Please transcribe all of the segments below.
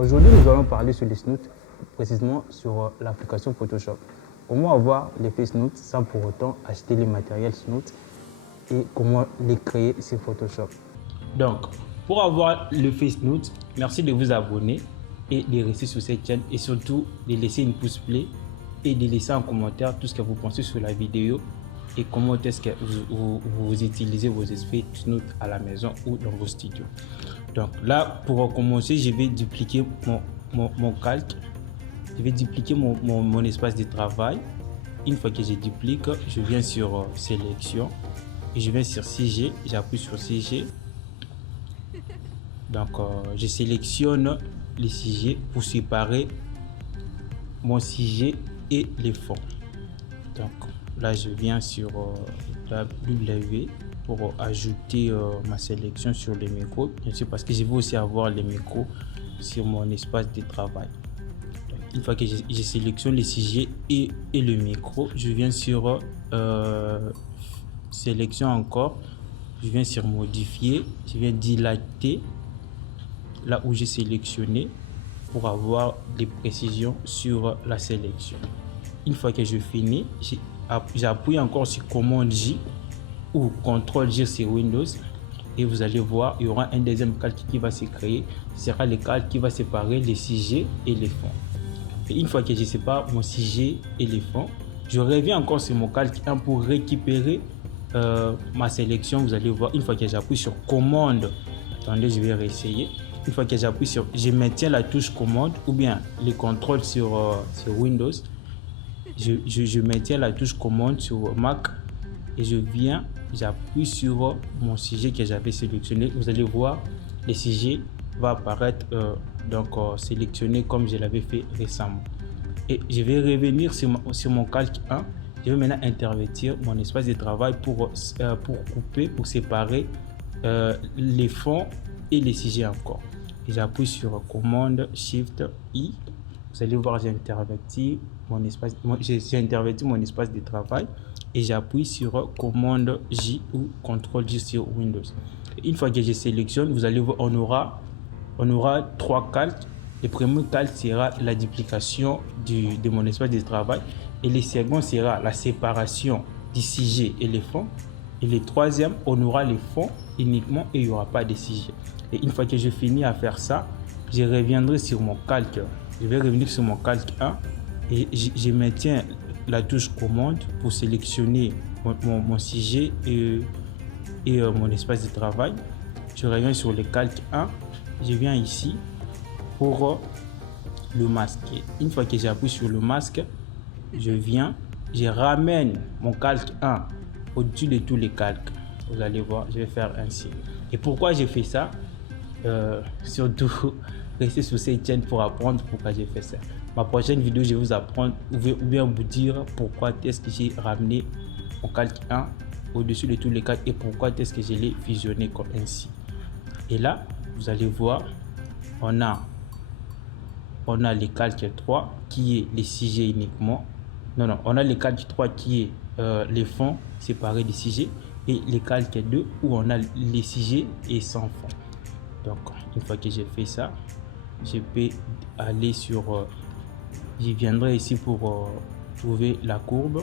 Aujourd'hui, nous allons parler sur les snoots, précisément sur l'application Photoshop. Comment avoir l'effet snoot sans pour autant acheter les matériels snoot et comment les créer sur Photoshop. Donc, pour avoir l'effet snoot, merci de vous abonner et de rester sur cette chaîne et surtout de laisser une pouce bleu et de laisser en commentaire tout ce que vous pensez sur la vidéo et comment est-ce que vous utilisez vos effets snoot à la maison ou dans vos studios. Donc là, pour commencer, je vais dupliquer mon calque. Je vais dupliquer mon espace de travail. Une fois que je duplique, je viens sur sélection et je viens sur sujet. J'appuie sur sujet. Donc je sélectionne les sujets pour séparer mon sujet et les fonds. Donc là, je viens sur W pour ajouter ma sélection sur les micros, bien sûr, parce que je veux aussi avoir les micros sur mon espace de travail. Donc, une fois que je sélectionne les sujets et le micro, je viens sur sélection encore, je viens sur modifier, je viens dilater là où j'ai sélectionné pour avoir des précisions sur la sélection. Une fois que je finis, j'appuie encore sur commande J ou CTRL J sur Windows et vous allez voir, il y aura un deuxième calque qui va se créer. Ce sera le calque qui va séparer les sujets et les fonds. Et une fois que je sépare mon sujet et les fonds, je reviens encore sur mon calque 1 pour récupérer ma sélection. Vous allez voir, une fois que j'appuie sur commande, attendez, je vais réessayer. Une fois que j'appuie sur, je maintiens la touche commande ou bien le contrôle sur Windows. Je maintiens la touche commande sur Mac et je viens, j'appuie sur mon sujet que j'avais sélectionné. Vous allez voir, le sujet va apparaître sélectionné comme je l'avais fait récemment. Et je vais revenir sur mon calque 1. Je vais maintenant intervertir mon espace de travail pour couper, pour séparer les fonds et les sujets encore. J'appuie sur commande Shift I. Vous allez voir, j'ai interverti mon espace de travail et j'appuie sur commande J ou CTRL J sur Windows. Et une fois que je sélectionne, vous allez voir, on aura trois calques. Le premier calque sera la duplication de mon espace de travail et le second sera la séparation du sujet et les fonds. Et le troisième, on aura les fonds uniquement et il n'y aura pas de sujet. Et une fois que je finis à faire ça, je reviendrai sur mon calque. Je vais revenir sur mon calque 1 et je maintiens la touche commande pour sélectionner mon sujet et mon espace de travail. Je reviens sur le calque 1. Je viens ici pour le masque. Une fois que j'appuie sur le masque, je ramène mon calque 1 au-dessus de tous les calques. Vous allez voir, je vais faire ainsi. Et pourquoi j'ai fait ça? Surtout, restez sur cette chaîne pour apprendre pourquoi j'ai fait ça. Ma prochaine vidéo, je vais vous apprendre ou bien vous dire pourquoi est-ce que j'ai ramené mon calque 1 au-dessus de tous les calques et pourquoi est-ce que je l'ai fusionné comme ainsi. Et là, vous allez voir, on a le calque 3 qui est les sujets uniquement. Non, on a le calque 3 qui est les fonds séparés des sujets et le calque 2 où on a les sujets et sans fond. Donc, une fois que j'ai fait ça, je peux aller sur... je viendrai ici pour trouver la courbe.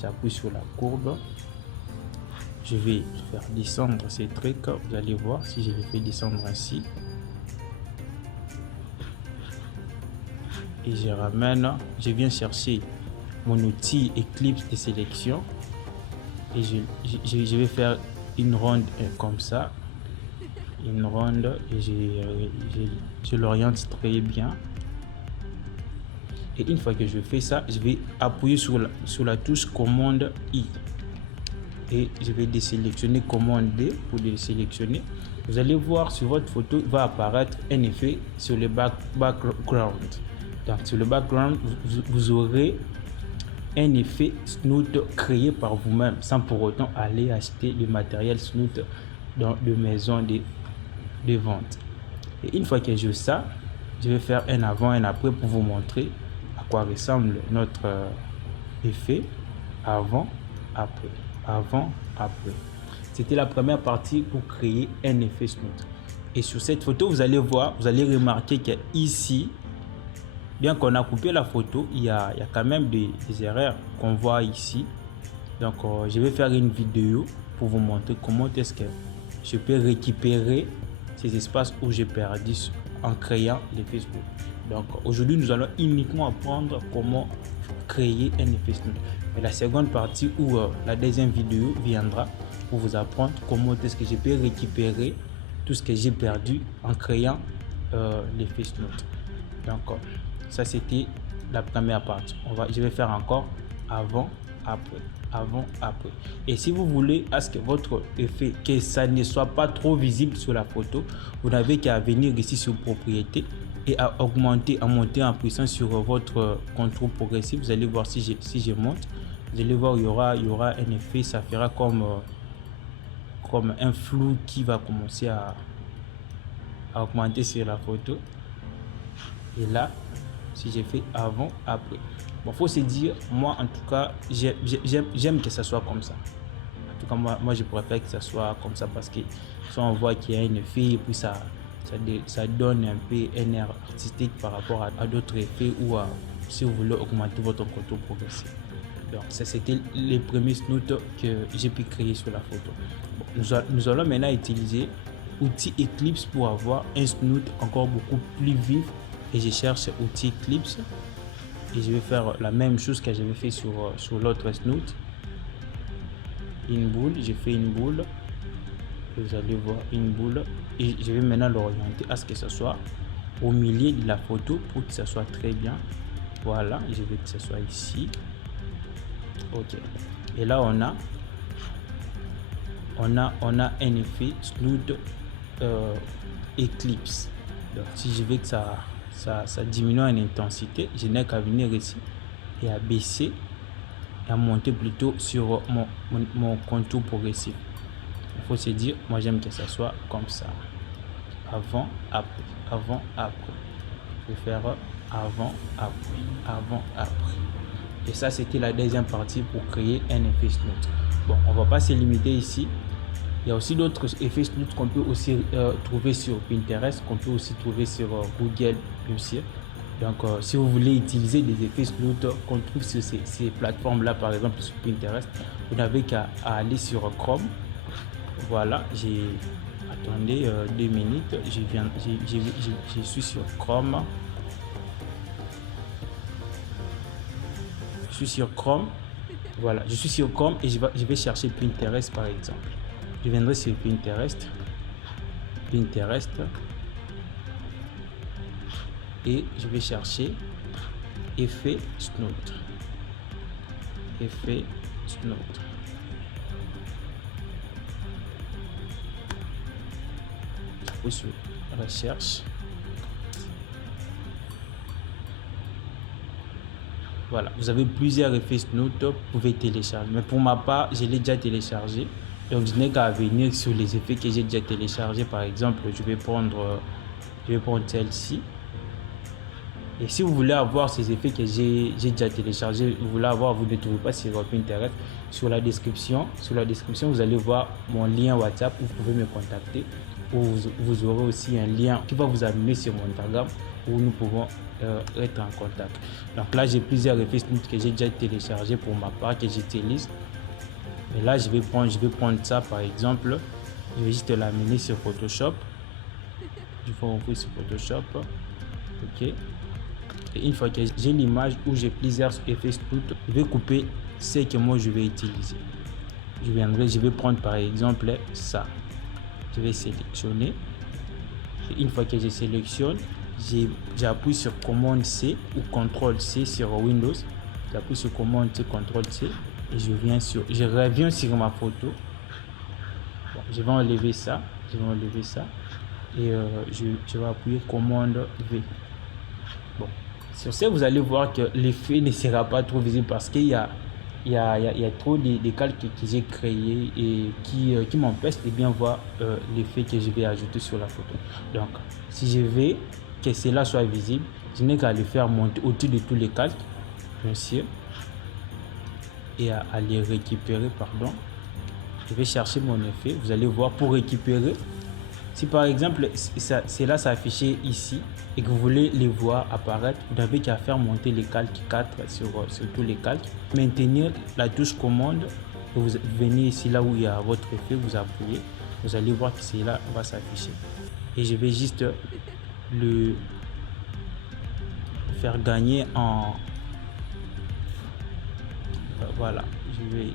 J'appuie sur la courbe. Je vais faire descendre ces trucs. Vous allez voir si je les fais descendre ainsi. Et je ramène. Je viens chercher mon outil Eclipse de sélection. Et je vais faire une ronde comme ça. Une ronde et je l'oriente très bien. Et une fois que je fais ça, je vais appuyer sur la touche commande I et je vais désélectionner commande D pour désélectionner. Vous allez voir sur votre photo, il va apparaître un effet sur le background. Donc sur le background, vous aurez un effet snoot créé par vous-même sans pour autant aller acheter le matériel snoot dans les maisons de vente. Et une fois que j'ai ça, je vais faire un avant et un après pour vous montrer à quoi ressemble notre effet avant après. C'était la première partie pour créer un effet snoot. Et sur cette photo, vous allez voir, vous allez remarquer qu'ici, bien qu'on a coupé la photo, il y a quand même des erreurs qu'on voit ici. Donc, je vais faire une vidéo pour vous montrer comment est-ce que je peux récupérer ces espaces où j'ai perdu en créant les Facebook. Donc, aujourd'hui, nous allons uniquement apprendre comment créer un effet Snoot. Et la seconde partie ou la deuxième vidéo viendra pour vous apprendre comment est-ce que je peux récupérer tout ce que j'ai perdu en créant l'effet Snoot. Donc, ça c'était la première partie. Je vais faire encore avant, après, avant, après. Et si vous voulez à ce que votre effet, que ça ne soit pas trop visible sur la photo, vous n'avez qu'à venir ici sur propriété et à augmenter, à monter en puissance sur votre contrôle progressif. Vous allez voir si je monte, vous allez voir il y aura un effet, ça fera comme un flou qui va commencer à augmenter sur la photo. Et là, si j'ai fait avant, après. Bon, faut se dire, moi en tout cas, j'aime que ça soit comme ça. En tout cas, moi je préfère que ça soit comme ça parce que soit on voit qu'il y a un effet et puis ça donne un peu un air artistique par rapport à d'autres effets ou si vous voulez augmenter votre contour progressif. Donc, ça c'était les premiers snoots que j'ai pu créer sur la photo. Bon, nous allons maintenant utiliser outil Eclipse pour avoir un snoot encore beaucoup plus vif. Et je cherche outil Eclipse et je vais faire la même chose que j'avais fait sur l'autre snoot. Une boule, j'ai fait une boule. Vous allez voir une boule et je vais maintenant l'orienter à ce que ce soit au milieu de la photo pour que ça soit très bien. Voilà, je veux que ce soit ici. Ok. Et là on a un effet snoot Eclipse. Donc si je veux que ça diminue en intensité, je n'ai qu'à venir ici et à baisser et à monter plutôt sur mon contour progressif. Il faut se dire, moi j'aime que ça soit comme ça. Avant, après, avant, après. Je vais faire avant, après, avant, après. Et ça, c'était la deuxième partie pour créer un effet snoot. Bon, on va pas se limiter ici. Il y a aussi d'autres effets snoot qu'on peut aussi trouver sur Pinterest, qu'on peut aussi trouver sur Google, bien sûr. Donc, si vous voulez utiliser des effets snoot qu'on trouve sur ces plateformes-là, par exemple sur Pinterest, vous n'avez qu'à aller sur Chrome. Voilà, attendez 2 minutes, je suis sur Chrome. Je suis sur Chrome. Voilà, je suis sur Chrome et je vais chercher Pinterest par exemple. Je viendrai sur Pinterest et je vais chercher effet snoot. Effet snoot. Je vais sur recherche. Voilà, vous avez plusieurs effets snoot que vous pouvez télécharger. Mais pour ma part, je l'ai déjà téléchargé. Donc, je n'ai qu'à venir sur les effets que j'ai déjà téléchargés. Par exemple, je vais prendre celle-ci. Et si vous voulez avoir ces effets que j'ai déjà téléchargés, vous ne trouvez pas sur Pinterest, sur la description, vous allez voir mon lien WhatsApp où vous pouvez me contacter. Où vous aurez aussi un lien qui va vous amener sur mon Instagram où nous pouvons être en contact. Donc là, j'ai plusieurs effets snoot que j'ai déjà téléchargés pour ma part, que j'utilise. Et là, je vais prendre ça par exemple. Je vais juste l'amener sur Photoshop. Je vais ouvrir sur Photoshop. Ok. Et une fois que j'ai l'image où j'ai plusieurs effets snoot, je vais couper ce que moi je vais utiliser. Je vais prendre par exemple ça. Je vais sélectionner. Et une fois que je sélectionne, j'appuie sur commande C ou CTRL C sur Windows. J'appuie sur commande C, CTRL C et je reviens sur ma photo. Bon, je vais enlever ça. Et je vais appuyer commande V. Bon, sur ce, vous allez voir que l'effet ne sera pas trop visible parce qu'il y a trop de calques que j'ai créés et qui m'empêchent de bien voir l'effet que je vais ajouter sur la photo. Donc, si je veux que cela soit visible, je n'ai qu'à le faire monter au-dessus de tous les calques, bien sûr, et à les récupérer, pardon. Je vais chercher mon effet. Vous allez voir, pour récupérer Si par exemple, c'est là, ça affiché ici et que vous voulez les voir apparaître, vous n'avez qu'à faire monter les calques 4 sur tous les calques, maintenir la touche commande et vous venez ici là où il y a votre effet, vous appuyez, vous allez voir que c'est là va s'afficher. Et je vais juste le faire gagner en... Voilà, je vais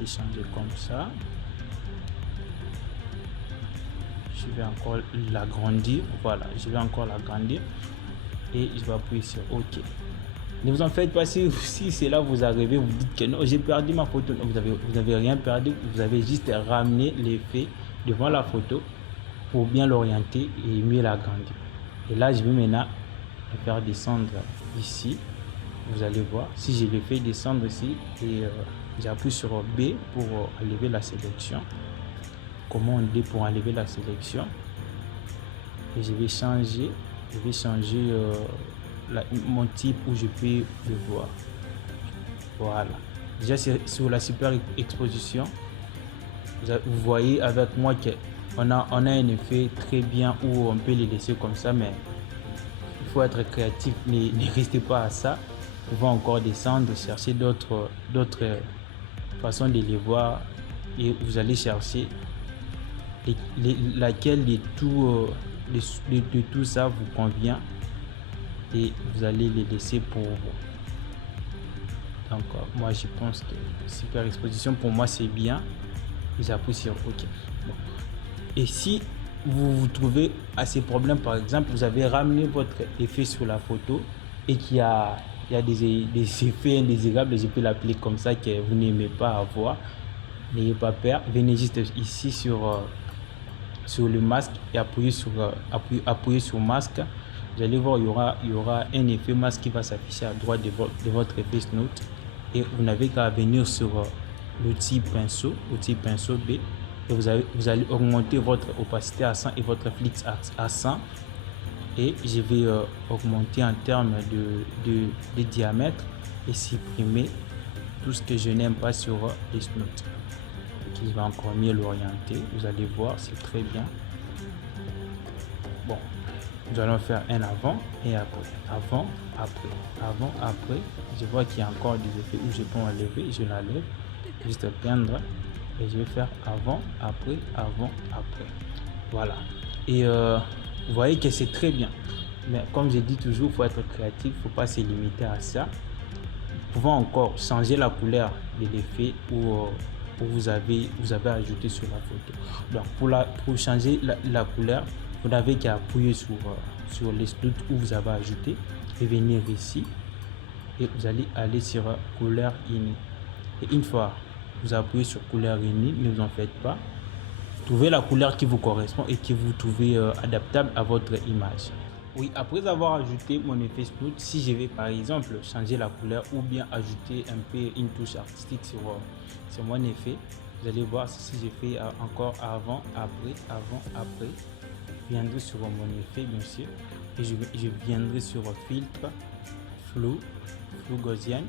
les changer comme ça. Je vais encore l'agrandir. Voilà, je vais encore l'agrandir. Et je vais appuyer sur OK. Ne vous en faites pas, si c'est là vous arrivez, vous dites que non, j'ai perdu ma photo. Non, vous avez rien perdu, vous avez juste ramené l'effet devant la photo pour bien l'orienter et mieux l'agrandir. Et là, je vais maintenant le faire descendre ici. Vous allez voir, si je le fais descendre ici et j'appuie sur B pour enlever la sélection. Commande D pour enlever la sélection. Et je vais changer mon type où je peux le voir. Voilà. Déjà sur la super exposition, vous voyez avec moi qu'on a un effet très bien où on peut les laisser comme ça, mais il faut être créatif. Ne restez pas à ça. Vous pouvez encore descendre, chercher d'autres façons de les voir et vous allez chercher laquelle de tout ça vous convient et vous allez les laisser pour vous. Donc moi je pense que super exposition pour moi c'est bien. J'appuie sur OK. Bon. Et si vous vous trouvez à ces problèmes, par exemple vous avez ramené votre effet sur la photo et qu'il y a des effets indésirables, je peux l'appeler comme ça, que vous n'aimez pas avoir, n'ayez pas peur, venez juste ici sur le masque et appuyez sur masque. Vous allez voir, il y aura un effet masque qui va s'afficher à droite de votre effet Note et vous n'avez qu'à venir sur l'outil pinceau B et vous allez augmenter votre opacité à 100 et votre flix à 100 et je vais augmenter en termes de diamètre et supprimer tout ce que je n'aime pas sur les Note. Qui va encore mieux l'orienter. Vous allez voir, c'est très bien. Bon, nous allons faire un avant et après. Avant, après. Je vois qu'il y a encore des effets où je peux enlever. Je l'enlève, juste peindre et je vais faire avant, après. Voilà. Et vous voyez que c'est très bien. Mais comme je dis toujours, il faut être créatif, il ne faut pas se limiter à ça. Vous pouvez encore changer la couleur de l'effet ou vous avez ajouté sur la photo. Donc pour changer la couleur, vous n'avez qu'à appuyer sur les slots où vous avez ajouté et venir ici et vous allez aller sur couleur unie. Et une fois vous appuyez sur couleur unie, ne vous en faites pas. Trouvez la couleur qui vous correspond et qui vous trouvez adaptable à votre image. Oui, après avoir ajouté mon effet smooth, si je vais par exemple changer la couleur ou bien ajouter un peu une touche artistique sur mon effet, vous allez voir si je fais encore avant, après, je viendrai sur mon effet bien sûr et je viendrai sur filtre, flou gaussien.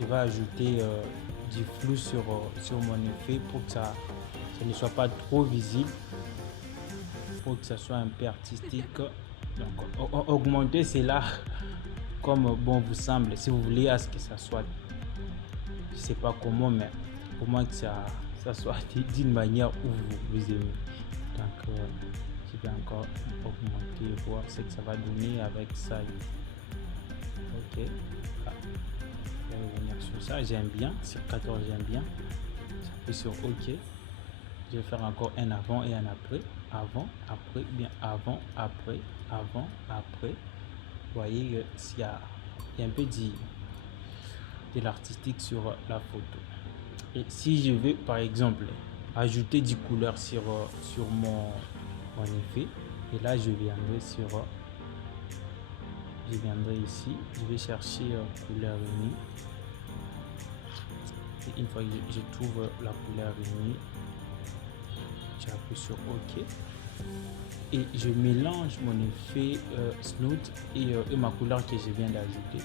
Je vais ajouter du flou sur mon effet pour que ça ne soit pas trop visible, pour que ça soit un peu artistique. Donc augmenter cela comme bon vous semble, si vous voulez à ce que ça soit, je sais pas comment, mais pour moi que ça soit d'une manière où vous aimez. Donc je vais encore augmenter, voir ce que ça va donner avec ça. Ok, je vais revenir sur ça, j'aime bien, sur 14 j'aime bien, j'appuie sur OK. Je vais faire encore un avant et un après. Avant, après, bien avant, après. Vous voyez, il y a un peu de l'artistique sur la photo. Et si je veux, par exemple, ajouter des couleurs sur mon effet, et là, je viendrai ici, je vais chercher couleur unie. Et une fois que je trouve la couleur unie, j'appuie sur OK et je mélange mon effet Snoot et ma couleur que je viens d'ajouter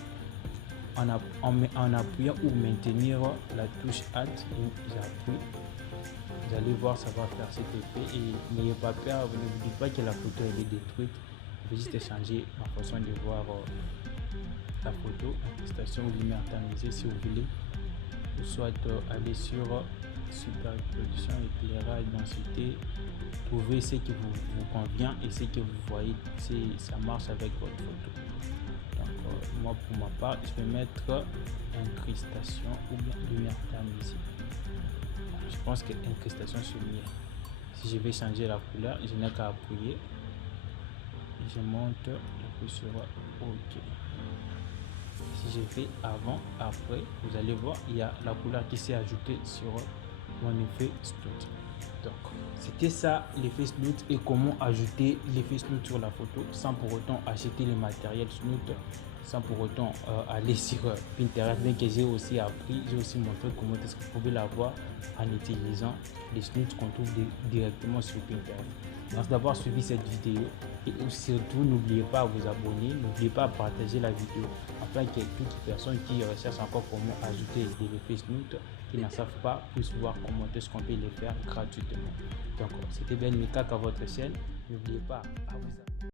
en appuyant ou maintenir la touche Alt et vous allez voir, ça va faire cet effet et n'ayez pas peur, ne vous dites pas que la photo elle est détruite. Vous pouvez juste changer la façon de voir la photo, incrustation ou lumière tamisée si vous voulez, ou soit aller sur superposition, éclairage, densité, trouver ce qui vous convient et ce que vous voyez si ça marche avec votre photo. Donc moi pour ma part, je vais mettre incrustation ou bien lumière tamisée. Je pense que incrustation c'est mieux. Si je vais changer la couleur, je n'ai qu'à appuyer. Je monte et puis sur OK. Si je fais avant, après, vous allez voir, il y a la couleur qui s'est ajoutée sur mon effet snoot. Donc, c'était ça l'effet snoot et comment ajouter l'effet snoot sur la photo sans pour autant acheter le matériel snoot, sans pour autant aller sur Pinterest, bien que j'ai aussi appris, j'ai aussi montré comment est-ce que vous pouvez l'avoir en utilisant les snoots qu'on trouve directement sur Pinterest. Merci d'avoir suivi cette vidéo et surtout n'oubliez pas à vous abonner, n'oubliez pas à partager la vidéo afin que toute personne qui recherche encore comment ajouter des effets snoot, qui n'en savent pas, puissent voir comment est-ce qu'on peut les faire gratuitement. Donc c'était Ben Mikak à votre chaîne, n'oubliez pas à vous abonner.